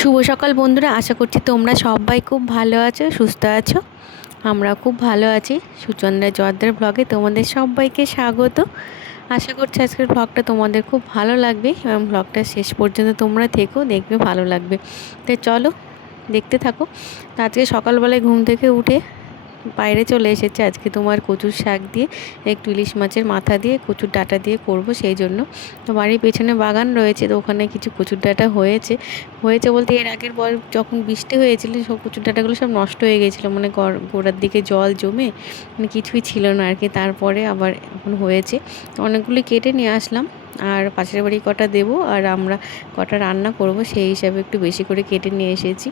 শুভ সকাল বন্ধুরা, আশা করছি তোমরা সবাই খুব ভালো আছো, সুস্থ আছো। আমরা খুব ভালো আছি। সুচন্দ্রা জর্দার ব্লগে তোমাদের সবাইকে স্বাগত। আশা করছি আজকের ব্লগটা তোমাদের খুব ভালো লাগবে এবং ব্লগটা শেষ পর্যন্ত তোমরা থেকো, দেখবে ভালো লাগবে। তো চলো দেখতে থাকো। তো আজকে সকালবেলায় ঘুম থেকে উঠে বাইরে চলে এসেছে। আজকে তোমার কচুর শাক দিয়ে একটু ইলিশ মাছের মাথা দিয়ে কচুর ডাঁটা দিয়ে করব, সেই জন্য। তো বাড়ির পেছনে বাগান রয়েছে, তো ওখানে কিছু কচুর ডাঁটা হয়েছে বলতে এর আগের বার যখন বৃষ্টি হয়েছিল সব কচুর ডাঁটাগুলো সব নষ্ট হয়ে গেছিলো, মানে গোড়ার দিকে জল জমে মানে কিছুই ছিল না আর কি। তারপরে আবার এখন হয়েছে, তো অনেকগুলি কেটে নিয়ে আসলাম। আর পাশের বাড়ি কটা দেবো আর আমরা কটা রান্না করব, সেই হিসাবে একটু বেশি করে কেটে নিয়ে এসেছি।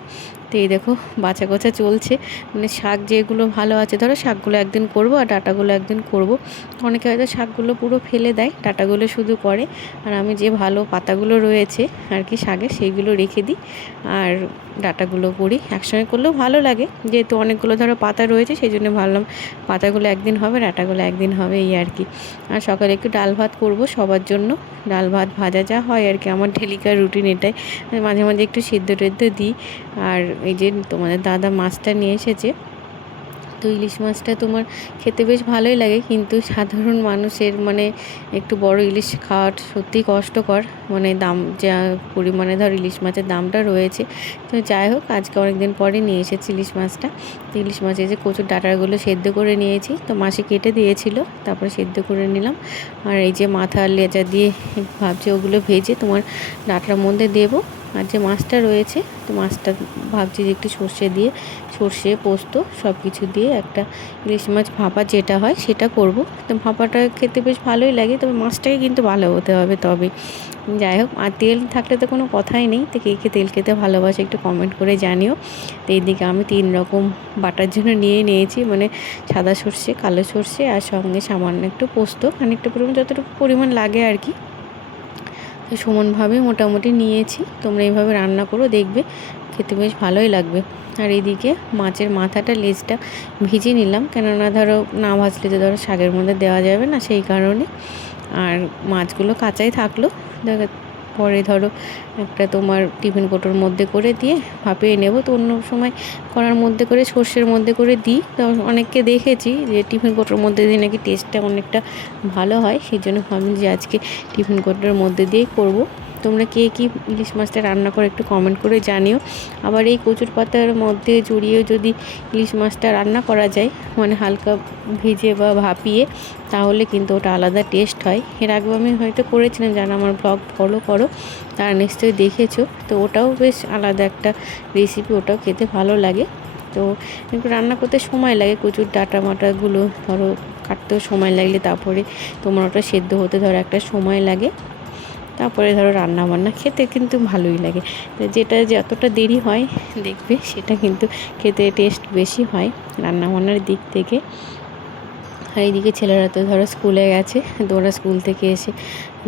তো এই দেখো বাছা গোছা চলছে, মানে শাক যেগুলো ভালো আছে ধরো শাকগুলো একদিন করব আর ডাঁটাগুলো একদিন করব। অনেকে হয়তো শাকগুলো পুরো ফেলে দেয়, ডাঁটাগুলো শুধু করে। আর আমি যে ভালো পাতাগুলো রয়েছে আর কি শাকে, সেইগুলো রেখে দিই আর ডাঁটাগুলো করি একসঙ্গে করলেও ভালো লাগে। যেহেতু অনেকগুলো ধরো পাতা রয়েছে, সেই জন্য ভাবলাম পাতাগুলো একদিন হবে, ডাঁটাগুলো একদিন হবে, এই আর কি। আর সকালে একটু ডাল ভাত করব সবার জন্য, ডাল ভাত ভাজা যা হয় আর কি, আমার ডেলিকার রুটিন এটাই। মাঝে মাঝে একটু সিদ্ধ টেদ্ধ দিই। আর এই যে তোমাদের দাদা মাছটা নিয়ে এসেছে, তো ইলিশ মাছটা তোমার খেতে বেশ ভালোই লাগে, কিন্তু সাধারণ মানুষের মানে একটু বড় ইলিশ খাওয়া সত্যিই কষ্টকর, মানে দাম যা পরিমাণে ধর ইলিশ মাছের দামটা রয়েছে। তো যাই হোক, আজকে অনেক দিন পরে নিয়ে এসেছি ইলিশ মাছটা। তো ইলিশ মাছের যে কচুর ডাঁটাগুলো সেদ্ধ করে নিয়েছি, তো মাসি কেটে দিয়েছিল, তারপরে সেদ্ধ করে নিলাম। আর এই যে মাথা লেজা দিয়ে ভাবছি ওগুলো ভেজে তোমার ডাঁটার মধ্যে দেবো। আর যে মাছটা রয়েছে, তো মাছটা ভাবছি যে একটু সর্ষে পোস্ত সব কিছু দিয়ে একটা ইলিশ মাছ ভাপা যেটা হয় সেটা করব। তো ভাপাটা খেতে বেশ ভালোই লাগে, তবে মাছটাকে কিন্তু ভালো হতে হবে তবে। যাই হোক, আর তেল থাকলে তো কোনো কথাই নেই। তো কে কে তেল খেতে ভালোবাসে একটু কমেন্ট করে জানিও। তো এইদিকে আমি 3 রকম বাটার জন্য নিয়েছি, মানে সাদা সর্ষে, কালো সর্ষে আর সঙ্গে সামান্য একটু পোস্ত, খানিকটা পরিমাণ যতটুকু পরিমাণ লাগে আর কি। তো সমানভাবে মোটামুটি নিয়েছি। তোমরা এইভাবে রান্না করো, দেখবে খেতে বেশ ভালোই লাগবে। আর এইদিকে মাছের মাথাটা লেজটা ভিজিয়ে নিলাম, কেননা ধরো না ভাজলে তো ধরো শাকের মধ্যে দেওয়া যাবে না, সেই কারণে। আর মাছগুলো কাঁচাই থাকলো, পরে ধরো একটা তোমার টিফিন কৌটোর মধ্যে করে দিয়ে ভাপিয়ে নেব। তো অন্য সময় কড়ার মধ্যে করে সর্ষের মধ্যে করে দিই, তো অনেককে দেখেছি যে টিফিন কৌটোর মধ্যে দিয়ে নাকি টেস্টটা অনেকটা ভালো হয়, সেই জন্য ভাবলাম যে আজকে টিফিন কৌটোর মধ্যে দিয়েই করব। তোমরা কে কী ইলিশ মাছটা রান্না করে একটু কমেন্ট করে জানিও। আবার এই কচুর পাতার মধ্যে জড়িয়েও যদি ইলিশ মাছটা রান্না করা যায়, মানে হালকা ভিজে বা ভাপিয়ে, তাহলে কিন্তু ওটা আলাদা টেস্ট হয়। এর আগেও আমি হয়তো করেছিলাম, যারা আমার ব্লগ ফলো করো তারা নিশ্চয়ই দেখেছো। তো ওটাও বেশ আলাদা একটা রেসিপি, ওটাও খেতে ভালো লাগে। তো একটু রান্না করতে সময় লাগে, কচুর ডাঁটা মাটাগুলো ধরো কাটতেও সময় লাগলে, তারপরে তোমার ওটা সেদ্ধ হতে ধরো একটা সময় লাগে, তারপরে ধরো রান্না বান্না খেতে কিন্তু ভালোই লাগে। যেটা যতটা দেরি হয় দেখবে সেটা কিন্তু খেতে টেস্ট বেশি হয় রান্না বান্নার দিক থেকে। আর এইদিকে ছেলেরা তো ধরো স্কুলে গেছে, তো ওরা স্কুল থেকে এসে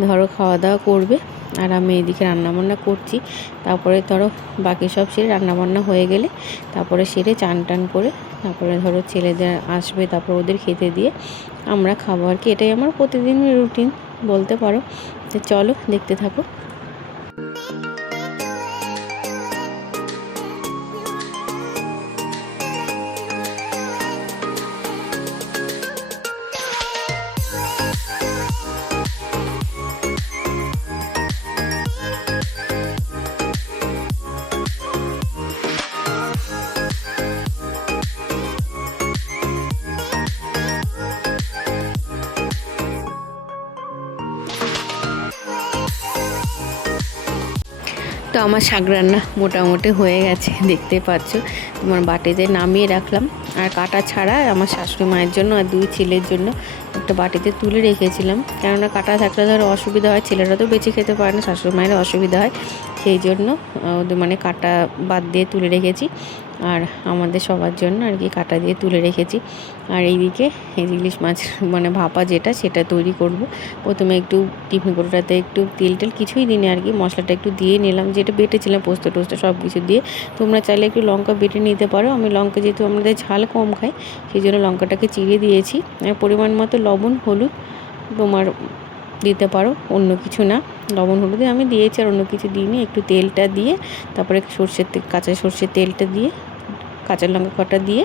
ধরো খাওয়া দাওয়া করবে, আর আমি এইদিকে রান্নাবান্না করছি। তারপরে ধরো বাকি সব সেরে রান্নাবান্না হয়ে গেলে তারপরে সেরে চান টান করে তারপরে ধরো ছেলেদের আসবে, তারপর ওদের খেতে দিয়ে আমরা খাবো আর কি। এটাই আমার প্রতিদিনের রুটিন বলতে পারো। তো চলো দেখতে থাকো। তো আমার শাক রান্না মোটামুটি হয়ে গেছে, দেখতে পাচ্ছ। তোমার বাটিতে নামিয়ে রাখলাম, আর কাটা ছাড়া আমার শাশুড়ি মায়ের জন্য আর 2 ছেলের জন্য একটা বাটিতে তুলে রেখেছিলাম, কেননা কাটা থাকলে ধরো অসুবিধা হয়, ছেলেরা তো বেঁচে খেতে পারে না, শাশুড়ি মায়েরও অসুবিধা হয়, সেই জন্য ওদের মানে কাটা বাদ দিয়ে তুলে রেখেছি। আর আমাদের সবার জন্য আর কি কাটা দিয়ে তুলে রেখেছি। আর এইদিকে এই ইলিশ মাছ মানে ভাপা যেটা সেটা তৈরি করব। প্রথমে একটু টিফিন কৌটোটাতে একটু তেল কিছুই দিনে আর কি, মশলাটা একটু দিয়ে নিলাম, যেটা বেটেছিলাম পোস্ত টোস্ত সব কিছু দিয়ে। তোমরা চাইলে একটু লঙ্কা বেটে নিতে পারো, আমি লঙ্কা যেহেতু আমাদের ঝাল কম খাই সেই জন্য লঙ্কাটাকে চিড়ে দিয়েছি। পরিমাণ মতো লবণ, হলুদ, তোমার দিতে পারো, অন্য কিছু না। লবণ হলুদে আমি দিয়েছি, আর অন্য কিছু দিইনি। একটু তেলটা দিয়ে তারপরে কাঁচা সর্ষের তেলটা দিয়ে কাঁচা লঙ্কা কটা দিয়ে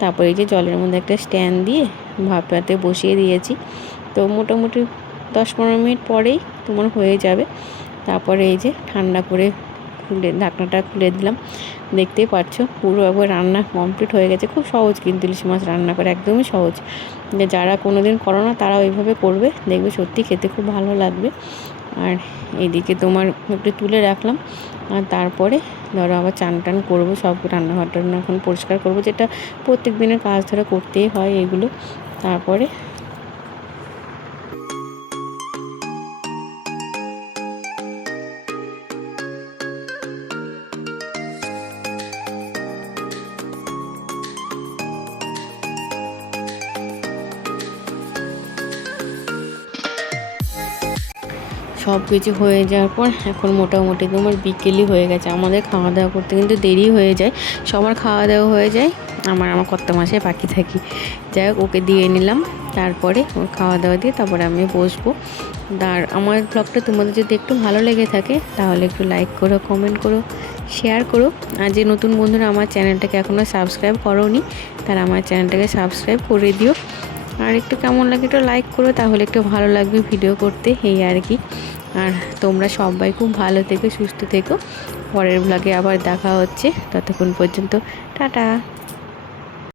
তারপরে এই যে জলের মধ্যে একটা স্ট্যান্ড দিয়ে ভাপাতে বসিয়ে দিয়েছি। তো মোটামুটি 10-15 মিনিট পরেই তোমার হয়ে যাবে। তারপরে এই যে ঠান্ডা করে ঢাকনাটা খুলে দিলাম। দেখতেই পাচ্ছ পুরো একবার রান্না কমপ্লিট হয়ে গেছে। খুব সহজ কিন্তু ইলিশ মাছ রান্না করা একদমই সহজ। যারা কোনো দিন করো না তারা ওইভাবে করবে, দেখবে সত্যি খেতে খুব ভালো লাগবে। আর এইদিকে তোমার একটু তুলে রাখলাম। আর তারপরে ধরো আবার চান টান করবো, সব রান্নাঘর টান্না এখন পরিষ্কার করবো, যেটা প্রত্যেক দিনের কাজ ধরো করতেই হয় এগুলো। তারপরে সব কিছু হয়ে যাওয়ার পর এখন মোটামুটি তোমার বিকেলই হয়ে গেছে। আমাদের খাওয়া দাওয়া করতে কিন্তু দেরি হয়ে যায়, সবার খাওয়া দাওয়া হয়ে যায়, আমার কর্তা মাসে বাকি থাকি। যাই হোক, ওকে দিয়ে নিলাম, তারপরে ওর খাওয়া দাওয়া দিয়ে তারপরে আমি বসবো। আর আমার ব্লগটা তোমাদের যদি একটু ভালো লেগে থাকে তাহলে একটু লাইক করো, কমেন্ট করো, শেয়ার করো। আর যে নতুন বন্ধুরা আমার চ্যানেলটাকে এখনও সাবস্ক্রাইব করোনি তারা আমার চ্যানেলটাকে সাবস্ক্রাইব করে দিও। আর একটু কেমন লাগে একটু লাইক করো, তাহলে একটু ভালো লাগবে ভিডিও করতে, এই আর কি। আর তোমরা সবাই খুব ভালো থেকো, সুস্থ থেকো। পরের ব্লগে আবার দেখা হচ্ছে, ততক্ষণ পর্যন্ত টাটা।